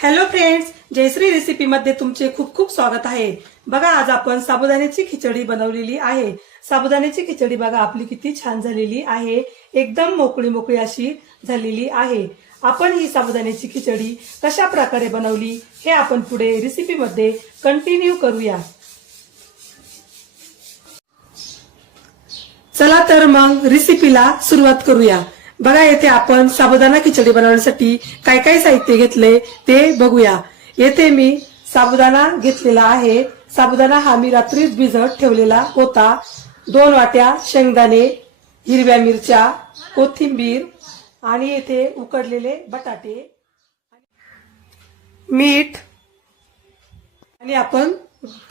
Hello friends, Jayashree recipe मध्ये तुमचे खूप खूप स्वागत आहे। बघा, आज आपण साबुदाण्याची खिचडी बनवलेली आहे। साबुदाण्याची खिचडी बघा आपली किती छान झालेली आहे, एकदम मोकळी मोकळी अशी झालेली आहे। आपण ही साबुदाण्याची खिचडी कशा प्रकारे बनवली हे आपण पुढे रेसिपी मध्ये कंटिन्यू करूया। चला तर मग रेसिपीला सुरुवात करूया। बघा, येथे आपण साबुदाणा खिचडी बनवण्यासाठी काय काय साहित्य घेतले ते बघूया। येथे मी साबुदाणा घेतलेला आहे। साबुदाणा हा मी रात्रीच भिजत ठेवलेला होता। 2 वाट्या शेंगदाणे, हिरव्या मिरच्या, कोथिंबीर आणि येथे उकडलेले बटाटे, मीठ आणि आपण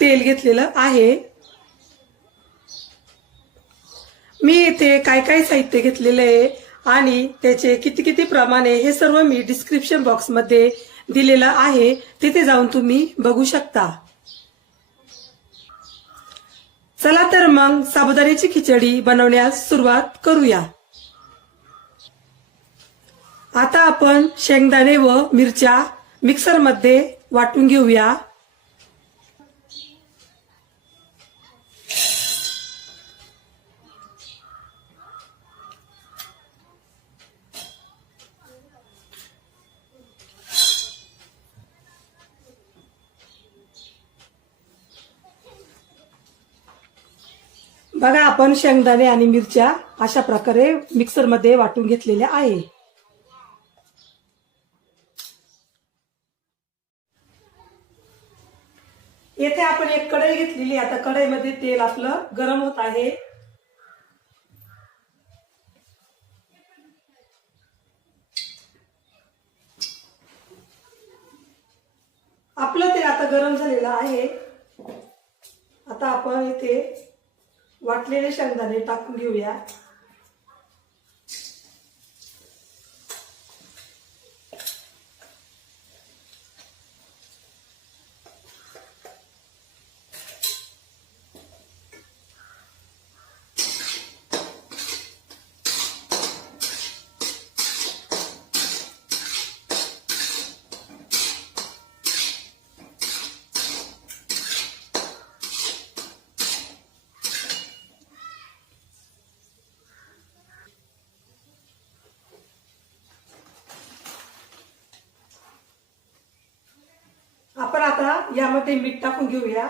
तेल घेतलेलं आहे। मी इथे काय काय साहित्य घेतलेले आहे आणि त्याचे किती किती प्रमाण आहे हे सर्व मी डिस्क्रिप्शन बॉक्स मध्ये दिलेलं आहे, तिथे जाऊन तुम्ही बघू शकता। चला तर मग साबुदाण्याची खिचडी बनवण्यास सुरुवात करूया। आता आपण शेंगदाणे व मिरच्या मिक्सर मध्ये वाटून घेऊया। बघा, आपण शेंगदाणे आणि मिरच्या अशा प्रकारे मिक्सर मध्ये वाटून घेतलेल्या आहे। येथे आपण एक कढई घेतलेली, आता कढईमध्ये तेल आपलं गरम होत आहे। आपलं तेल आता गरम झालेलं आहे। आता आपण इथे वाटलेले शेंगदाणे टाकून घेऊया। आपण आता यामध्ये मीठ टाकून घेऊया।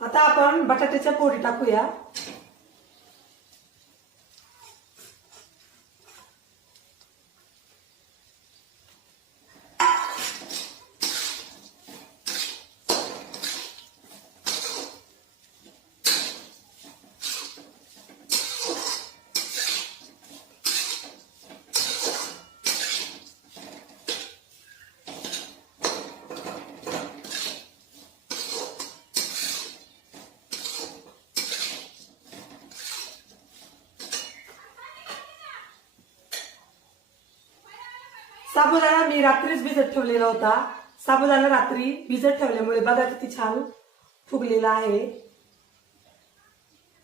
आता आपण बटाट्याच्या फोडी टाकूया। साबुदाणा मी रात्रीच भिजत ठेवलेला होता। साबुदाणा रात्री भिजत ठेवल्यामुळे बघा किती छान फुगलेला आहे,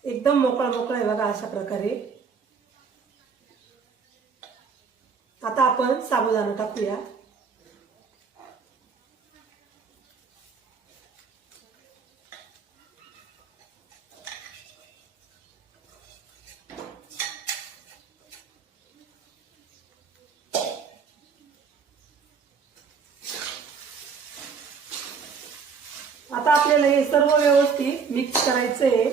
एकदम मोकळा मोकळा आहे बघा अशा प्रकारे। आता आपण साबुदाणा टाकूया। आता आपल्याला हे सर्व व्यवस्थित मिक्स करायचंय।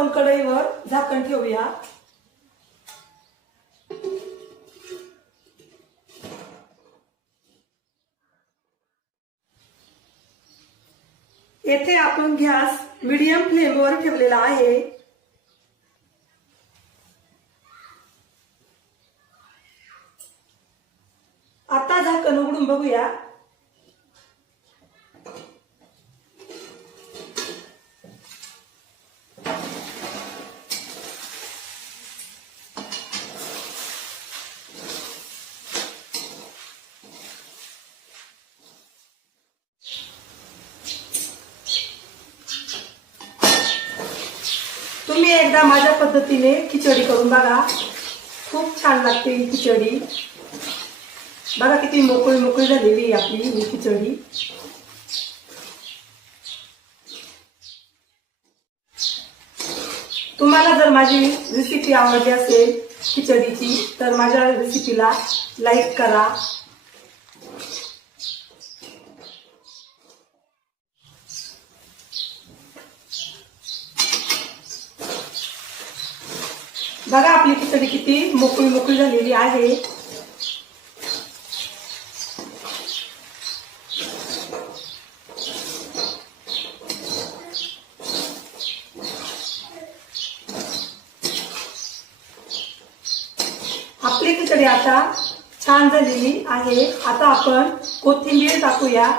आपण कढईवर झाकण ठेवूया. येथे आपण गॅस मीडियम फ्लेमवर ठेवलेला आहे. आता झाकण उघडून बघूया. तुम्ही एकदा माझ्या पद्धतीने खिचडी करून बघा. खूप छान लागते ही खिचडी. बघा किती मोकळी मोकळी झालेली आहे आपली ही खिचडी. तुम्हाला जर माझी रेसिपी आवडली असेल खिचडीची तर माझ्या रेसिपीला लाईक करा. बघा आपली खिचडी किती मोकळी मोकळी झालेली आहे. आपली खिचडी आता छान झालेली आहे. आता आपण कोथिंबीर टाकूया.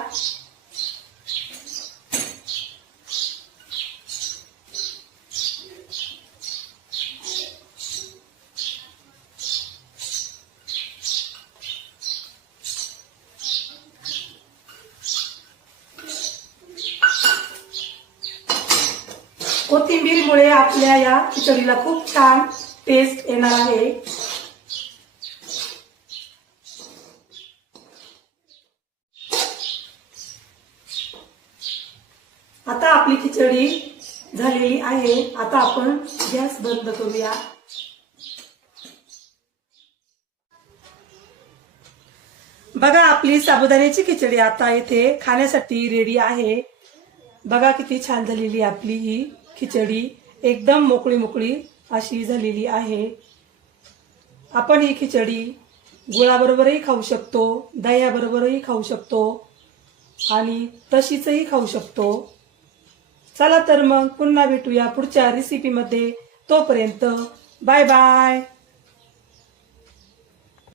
कोथिंबीरमुळे आपल्या या खिचडीला खूप छान टेस्ट येणार आहे. आता आपली खिचडी झालेली आहे. आता आपण गॅस बंद करूया. बघा आपली साबुदाण्याची खिचडी आता इथे खाण्यासाठी रेडी आहे. बघा किती छान झालेली आपली ही खिचडी. एकदम मोकळी मोकळी अशी झालेली आहे. आपण ही खिचडी गुळाबरोबरही खाऊ शकतो, दह्याबरोबरही खाऊ शकतो आणि तशीचही खाऊ शकतो. चला तर मग पुन्हा भेटूया पुढच्या रेसिपीमध्ये. तोपर्यंत बाय बाय.